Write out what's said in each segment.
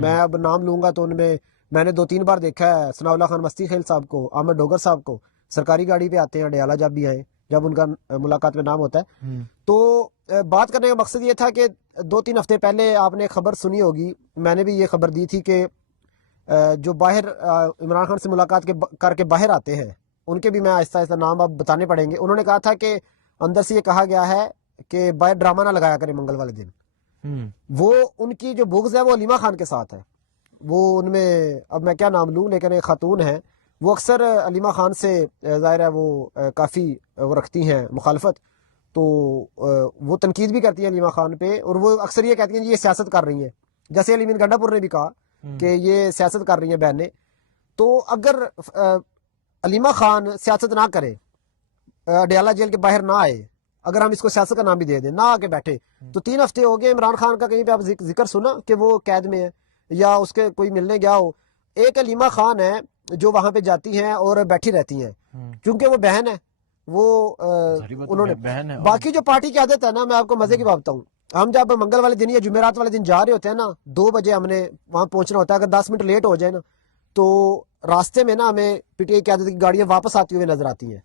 میں اب نام لوں گا تو ان میں نے 2-3 بار دیکھا ہے ثناء اللہ خان مستی خیل صاحب کو, عامر ڈوگر صاحب کو, سرکاری گاڑی پہ آتے ہیں اڈیالہ جب بھی آئے, جب ان کا ملاقات میں نام ہوتا ہے. تو بات کرنے کا مقصد یہ تھا کہ 2-3 ہفتے پہلے آپ نے خبر سنی ہوگی, میں نے بھی یہ خبر دی تھی کہ جو باہر عمران خان سے ملاقات کر کے باہر آتے ہیں ان کے بھی میں آہستہ آہستہ نام اب بتانے پڑیں گے. انہوں نے کہا تھا کہ اندر سے یہ کہا گیا ہے کہ باہر ڈرامہ نہ لگایا کریں منگل والے دن. وہ ان کی جو بغض ہے وہ علیمہ خان کے ساتھ ہے. وہ ان میں اب میں کیا نام لوں, لیکن ایک خاتون ہے, وہ اکثر علیمہ خان سے ظاہر ہے وہ کافی وہ رکھتی ہیں مخالفت, تو وہ تنقید بھی کرتی ہیں علیمہ خان پہ, اور وہ اکثر یہ کہتی ہیں یہ سیاست کر رہی ہیں, جیسے علی مین گنڈا پور نے بھی کہا کہ یہ سیاست کر رہی ہیں بہنیں. تو اگر علیمہ خان سیاست نہ کرے, اڈیالہ جیل کے باہر نہ آئے, اگر ہم اس کو سیاست کا نام بھی دے دیں, نہ آ کے بیٹھے, تو 3 ہفتے ہو گئے عمران خان کا کہیں پہ آپ ذکر سنا کہ وہ قید میں ہے یا اس کے کوئی ملنے گیا ہو. ایک علیمہ خان ہے جو وہاں پہ جاتی ہیں اور بیٹھی رہتی ہیں, کیونکہ وہ بہن ہے, وہ انہوں نے باقی جو پارٹی کی عادت ہے نا, میں آپ کو مزے کی بات بتاؤں, ہم جب منگل والے دن یا جمعرات والے دن جا رہے ہوتے ہیں نا, 2 بجے ہم نے وہاں پہنچنا ہوتا ہے, اگر 10 منٹ لیٹ ہو جائے نا تو راستے میں نا ہمیں پی ٹی آئی کی عادت کی گاڑیاں واپس آتی ہوئے نظر آتی ہیں.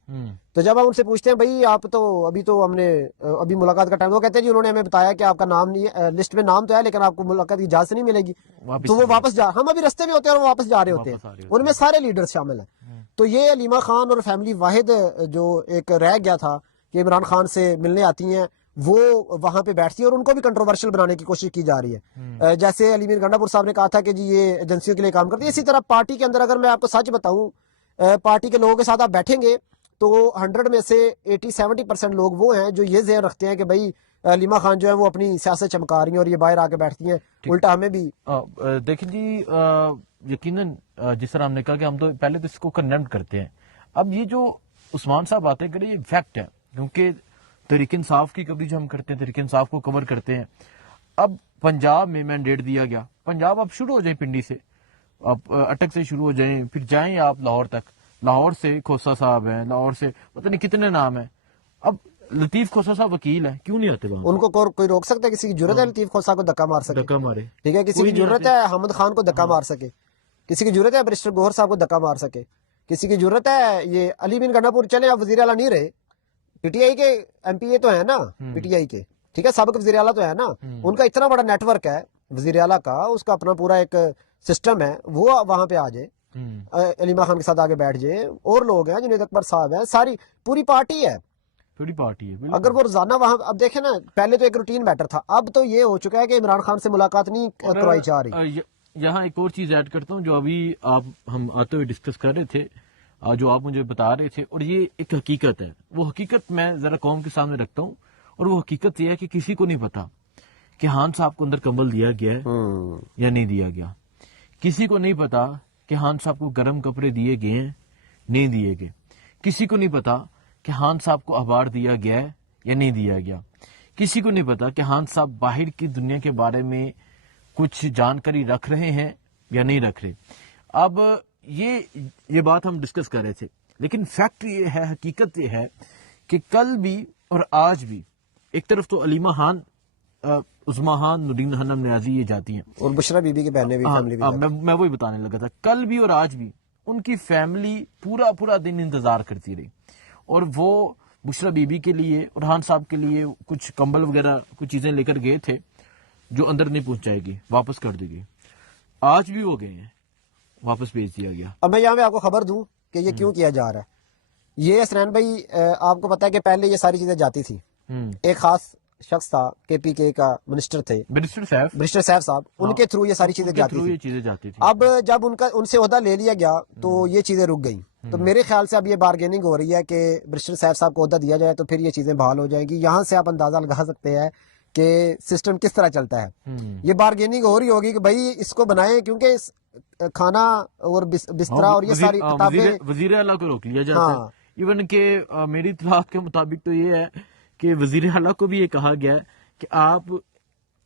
تو جب ہم ان سے پوچھتے ہیں بھائی آپ تو ہم نے ابھی ملاقات کا ٹائم, وہ کہتے ہیں جی انہوں نے ہمیں بتایا کہ آپ کا نام نہیں ہے, لسٹ میں نام تو ہے لیکن آپ کو ملاقات کی اجازت نہیں ملے گی. تو وہ واپس ہم ابھی رستے میں ہوتے ہیں اور وہ واپس جا رہے ہوتے ہیں, ان میں سارے لیڈرز شامل ہیں. تو یہ علیمہ خان اور فیملی واحد جو ایک رہ گیا تھا کہ عمران خان سے ملنے آتی ہیں, وہ وہاں پہ بیٹھتی ہے اور ان کو بھی کنٹروورشل بنانے کی کوشش کی جا رہی ہے. جیسے علی میر گنڈا پور صاحب نے کہا تھا کہ جی یہ ایجنسیوں کے لیے کام کرتی ہے, اسی طرح پارٹی کے اندر اگر میں آپ کو سچ بتاؤں, پارٹی کے لوگوں کے ساتھ آپ بیٹھیں گے تو 100 میں سے 80-70% لوگ وہ ہیں جو یہ ذہن رکھتے ہیں کہ بھائی علیمہ خان جو ہے وہ اپنی سیاست چمکا رہی ہیں اور یہ باہر آ کے بیٹھتی ہیں. الٹا ہمیں بھی دیکھیں جی, یقیناً جس طرح ہم نے کہا کہ ہم تو پہلے تو اس کو کنڈیم کرتے ہیں. اب یہ جو عثمان صاحب باتیں کریں یہ فیکٹ ہے, کیونکہ تحریک انصاف کی کوریج ہم کرتے ہیں, تحریک انصاف کو کور کرتے ہیں. اب پنجاب میں مینڈیٹ دیا گیا, پنجاب اب شروع ہو جائیں پنڈی سے, آپ اٹک سے شروع ہو جائیں, پھر جائیں آپ لاہور تک, لاہور سے کھوسا صاحب ہیں, لاہور سے پتہ نہیں کتنے نام ہیں. اب لطیف کھوسا صاحب وکیل ہے, کیوں نہیں آتے وہاں؟ ان کو کوئی روک سکتا ہے؟ کسی کی جرت ہے لطیف کھوسا کو دھکا مار سکے؟ دھکا مارے, ٹھیک ہے, کسی کی جرت ہے حامد خان کو دھکا مار سکے, کسی کی جرت ہے برسٹر گوہر صاحب کو دھکا مار سکے, کسی کی جرت ہے یہ علی بن گنڈا پور چلے آپ وزیر اعلیٰ نہیں رہے, پی ٹی آئی کے ایم پی اے تو ہے نا, پی ٹی آئی کے, ٹھیک ہے, سابق وزیر اعلیٰ تو ہے نا, ان کا اتنا بڑا نیٹ ورک ہے وزیر اعلیٰ کا, اس کا اپنا پورا ایک سسٹم ہے, وہ وہاں پہ آ جائے, علیمہ خان کے ساتھ آگے بیٹھ جائے. اور لوگ ہیں, جنید اکبر صاحب ہیں, ساری پوری پارٹی ہے, تھوڑی پارٹی ہے. اگر وہ روزانہ وہاں, اب دیکھیں نا پہلے تو ایک روٹین میٹر تھا, اب تو یہ ہو چکا ہے کہ عمران خان سے ملاقات نہیں کروائی جا رہی. یہاں ایک اور چیز ایڈ کرتا ہوں جو ابھی ہم آتے ہوئے ڈسکس کر رہے تھے, جو آپ مجھے بتا رہے تھے, اور یہ ایک حقیقت ہے. وہ حقیقت میں ذرا قوم کے سامنے رکھتا ہوں, اور وہ حقیقت یہ ہے کہ کسی کو نہیں پتا کہ خان صاحب کو اندر کمبل دیا گیا ہے یا نہیں دیا گیا. کسی کو نہیں پتا کہ خان صاحب کو گرم کپڑے دیے گئے ہیں, نہیں دیے گئے. کسی کو نہیں پتا کہ خان صاحب کو اخبار دیا گیا ہے یا نہیں دیا گیا. کسی کو نہیں پتا کہ خان صاحب باہر کی دنیا کے بارے میں کچھ جانکاری رکھ رہے ہیں یا نہیں رکھ رہے. اب یہ بات ہم ڈسکس کر رہے تھے, لیکن فیکٹ یہ ہے, حقیقت یہ ہے کہ کل بھی اور آج بھی ایک طرف تو علیمہ خان, عظمیٰ خان, نورین خانم نیازی یہ جاتی ہیں, اور بشرا بی بی کی بہنیں بھی, میں وہی بتانے لگا تھا, کل بھی اور آج بھی ان کی فیملی پورا دن انتظار کرتی رہی, اور وہ بشرا بی بی کے لیے اور خان صاحب کے لیے کچھ کمبل وغیرہ کچھ چیزیں لے کر گئے تھے جو اندر نہیں پہنچائے گی, واپس کر دی گئی. آج بھی ہو گئے ہیں, واپس بھیج دیا گیا. اب میں یہاں پہ آپ کو خبر دوں کہ یہ کیوں کیا جا رہا ہے. یہ حسنین بھائی آپ کو پتا ہے کہ پہلے یہ ساری چیزیں جاتی تھی, ایک خاص شخص تھا کے پی کے کا منسٹر تھے, برسٹر صاحب صاحب, ان کے تھرو یہ ساری چیزیں جاتی تھی. اب جب ان سے عہدہ لے لیا گیا تو یہ چیزیں رک گئیں. تو میرے خیال سے اب یہ بارگیننگ ہو رہی ہے کہ برسٹر صاحب کو عہدہ دیا جائے تو پھر یہ چیزیں بحال ہو جائیں گی. یہاں سے آپ اندازہ لگا سکتے ہیں کہ سسٹم کس طرح چلتا ہے. یہ بارگیننگ ہو رہی ہوگی کہ بھائی اس کو بنائیں, کیونکہ کھانا اور بستر اور یہ ساری کتابیں وزیر اعلیٰ کو روک لیا جاتا ہے. ایون کہ میری اطلاعات کے مطابق تو یہ ہے کہ وزیر اعلیٰ کو بھی یہ کہا گیا ہے کہ آپ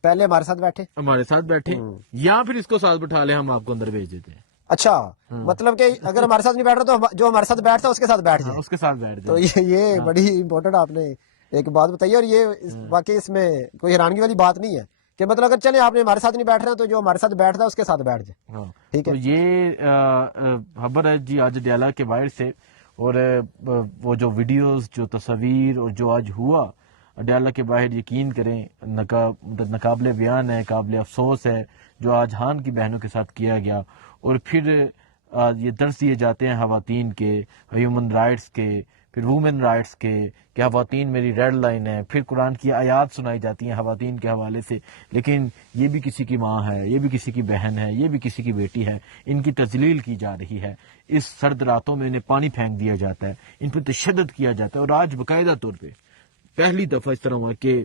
پہلے ہمارے ساتھ بیٹھے یا پھر اس کو ساتھ بٹھا لیں, ہم آپ کو اندر بھیج دیتے ہیں. اچھا, مطلب کہ اگر ہمارے ساتھ نہیں بیٹھ رہا تو جو ہمارے ساتھ بیٹھتا ہے اس کے ساتھ بیٹھ جائے, اس کے ساتھ بیٹھ تو یہ بڑی امپورٹنٹ آپ نے ایک بات بتائی, اور یہ واقعی اس میں کوئی حیرانگی والی بات نہیں ہے کہ مطلب اگر چلے آپ نے ہمارے ساتھ نہیں بیٹھ رہے ہیں تو جو ہمارے ساتھ بیٹھ رہا ہے اس کے ساتھ بیٹھ جائے. ٹھیک ہے. تو یہ خبر ہے جی آج ڈیالہ کے باہر سے, اور وہ جو ویڈیوز, جو تصاویر اور جو آج ہوا ڈیالہ کے باہر, یقین کریں ناقابل بیان ہے, قابل افسوس ہے جو آج ہان کی بہنوں کے ساتھ کیا گیا. اور پھر یہ درس دیے جاتے ہیں خواتین کے, ہیومن رائٹس کے, پھر وومن رائٹس کے, کہ خواتین میری ریڈ لائن ہے. پھر قرآن کی آیات سنائی جاتی ہیں خواتین کے حوالے سے, لیکن یہ بھی کسی کی ماں ہے, یہ بھی کسی کی بہن ہے, یہ بھی کسی کی بیٹی ہے. ان کی تذلیل کی جا رہی ہے, اس سرد راتوں میں انہیں پانی پھینک دیا جاتا ہے, ان پہ تشدد کیا جاتا ہے. اور آج باقاعدہ طور پہ پہلی دفعہ اس طرح ہوا کہ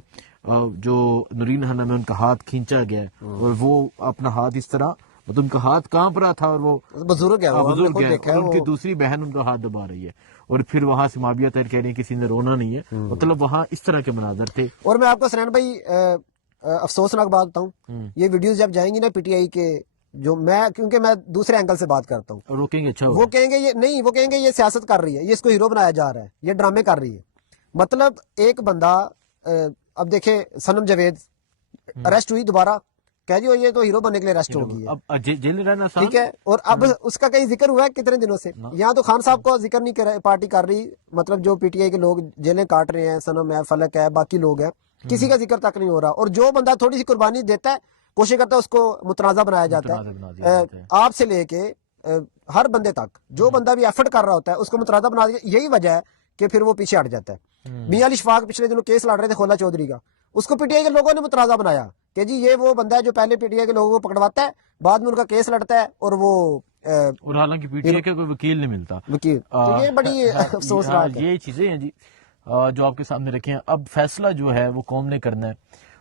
جو نورین ہنہ میں ان کا ہاتھ کھینچا گیا اور وہ اپنا ہاتھ اس طرح, مطلب ان کا ہاتھ کانپ رہا تھا, اور وہ بزرگ ہے, بزرگ ہے, اور ان کی دوسری بہن ان کا ہاتھ دبا رہی ہے. اور پھر وہاں سے مابیہ طاہر کہہ رہی ہیں کسی نے رونا نہیں ہے. مطلب وہاں اس طرح کے مناظر تھے. اور میں آپ کو سنان بھائی افسوسناک بات بتاؤں, یہ ویڈیوز جب جائیں گی نا پی ٹی آئی کے, جو میں کیونکہ میں دوسرے اینگل سے بات کرتا ہوں, اور وہ کہیں گے اچھا وہ کہیں گے یہ نہیں, وہ کہیں گے یہ سیاست کر رہی ہے, یہ اس کو ہیرو بنایا جا رہا ہے, یہ ڈرامے کر رہی ہے. مطلب ایک بندہ, اب دیکھیں سنم جاوید اریسٹ ہوئی دوبارہ, کہہ دیو یہ تو ہیرو بننے کے لیے اریسٹ ہوگی, اب جیل میں رہنا, ٹھیک ہے. اور اب اس کا کہیں ذکر ہوا ہے کتنے دنوں سے, یہاں تو خان صاحب کو ذکر نہیں کر پارٹی کر رہی, مطلب جو پی ٹی آئی کے لوگ جیلیں کاٹ رہے ہیں, سنم ہے, فلک ہے, باقی لوگ ہیں, کسی کا ذکر تک نہیں ہو رہا. اور جو بندہ تھوڑی سی قربانی دیتا ہے, کوشش کرتا ہے اس کو متنازع بنایا جاتا ہے. آپ سے لے کے ہر بندے تک جو بندہ بھی ایفرٹ کر رہا ہوتا ہے اس کو متنازع بنا دیا. یہی وجہ ہے کہ پھر وہ پیچھے ہٹ جاتا ہے. میاں علی شفاق پچھلے دنوں کیس لڑ رہے تھے خولا چودھری کا, اس کو پی ٹی آئی کے لوگوں نے متنازع بنایا کہ جی یہ وہ بندہ ہے جو پہلے پی ٹی آئی کے لوگوں کو پکڑواتا ہے, بعد میں ان کا کیس لڑتا ہے, اور وہ اور حالانکہ پی ٹی آئی کا کوئی وکیل نہیں ملتا. وکیل, یہ بڑی افسوسناک ہے. یہ چیزیں ہیں جی جو آپ کے سامنے رکھے ہیں. اب فیصلہ جو ہے وہ قوم نے کرنا ہے,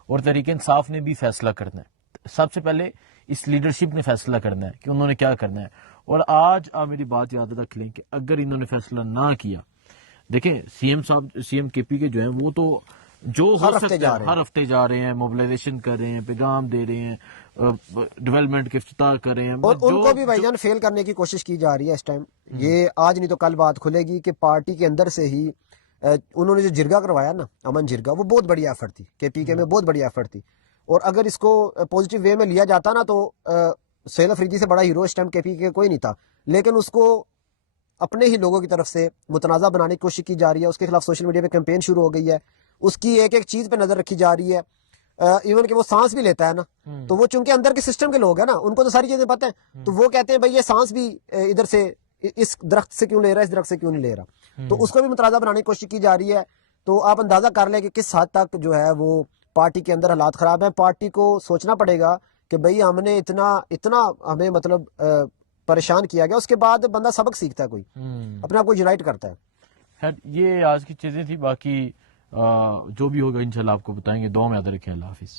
اور تحریک انصاف نے بھی فیصلہ کرنا ہے. سب سے پہلے اس لیڈرشپ نے فیصلہ کرنا ہے کہ انہوں نے کیا کرنا ہے. اور آج آپ میری بات یاد رکھ لیں کہ اگر انہوں نے فیصلہ نہ کیا, دیکھیں سی ایم صاحب, سی ایم کے پی کے جو ہیں وہ تو جو ہر ہفتے جا رہے ہیں, موبلائزیشن کر رہے ہیں, پیغام دے رہے ہیں, ڈیولپمنٹ کے افتتاح کر رہے ہیں, اور ان کو بھی بھائی جان فیل کرنے کی کوشش کی جا رہی ہے اس ٹائم. یہ آج نہیں تو کل بات کھلے گی کہ پارٹی کے اندر سے ہی انہوں نے جو جرگہ کروایا نا, امن جرگہ, وہ بہت بڑی ایفرٹ تھی, کے پی کے میں بہت بڑی ایفرٹ تھی. اور اگر اس کو پازیٹیو وے میں لیا جاتا نا تو سہیل افریدی سے بڑا ہیرو اس ٹائم کے پی کے کوئی نہیں تھا. لیکن اس کو اپنے ہی لوگوں کی طرف سے متنازع بنانے کی کوشش کی جا رہی ہے, اس کے خلاف سوشل میڈیا پہ کیمپین شروع ہو گئی ہے, اس کی ایک ایک چیز پہ نظر رکھی جا رہی ہے. ایون کہ وہ سانس بھی لیتا ہے نا, تو وہ چونکہ اندر کے سسٹم کے لوگ ہیں نا, ان کو تو ساری چیزیں پتہ ہیں, تو وہ کہتے ہیں بھائی یہ سانس بھی ادھر سے اس درخت سے کیوں لے رہا ہے, اس درخت سے کیوں نہیں لے رہا, تو اس کو بھی متنازع بنانے کی کوشش کی جا رہی ہے. تو آپ اندازہ کر لیں کہ کس حد تک جو ہے وہ پارٹی کے اندر حالات خراب ہیں. پارٹی کو سوچنا پڑے گا کہ بھائی ہم نے اتنا ہمیں مطلب پریشان کیا گیا, اس کے بعد بندہ سبق سیکھتا ہے, کوئی اپنے آپ کو یونائٹ کرتا ہے. خیر یہ آج کی چیزیں تھی, باقی جو بھی ہوگا انشاءاللہ آپ کو بتائیں گے. دعا میں یاد رکھیں. اللہ حافظ.